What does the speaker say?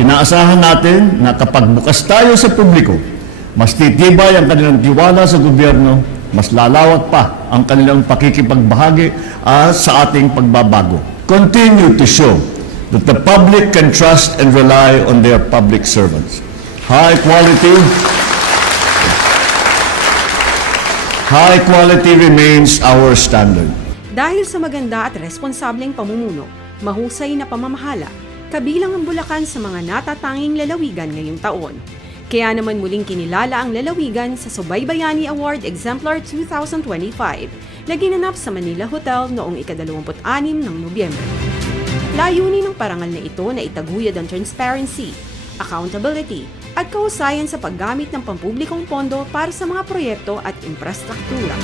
Inaasahan natin na kapag bukas tayo sa publiko, mas titibay ang kanilang tiwala sa gobyerno, mas lalawat pa ang kanilang pakikipagbahagi sa ating pagbabago. Continue to show that the public can trust and rely on their public servants. High quality remains our standard. Dahil sa maganda at responsableng pamumuno, mahusay na pamamahala, kabilang ang Bulacan sa mga natatanging lalawigan ngayong taon. Kaya naman muling kinilala ang lalawigan sa Subaybayani Award Exemplar 2025 na ginanap sa Manila Hotel noong ika-26 ng Nobyembre. Layunin ng parangal na ito na itaguyod ang transparency, accountability, at kahusayan sa paggamit ng pampublikong pondo para sa mga proyekto at infrastruktura.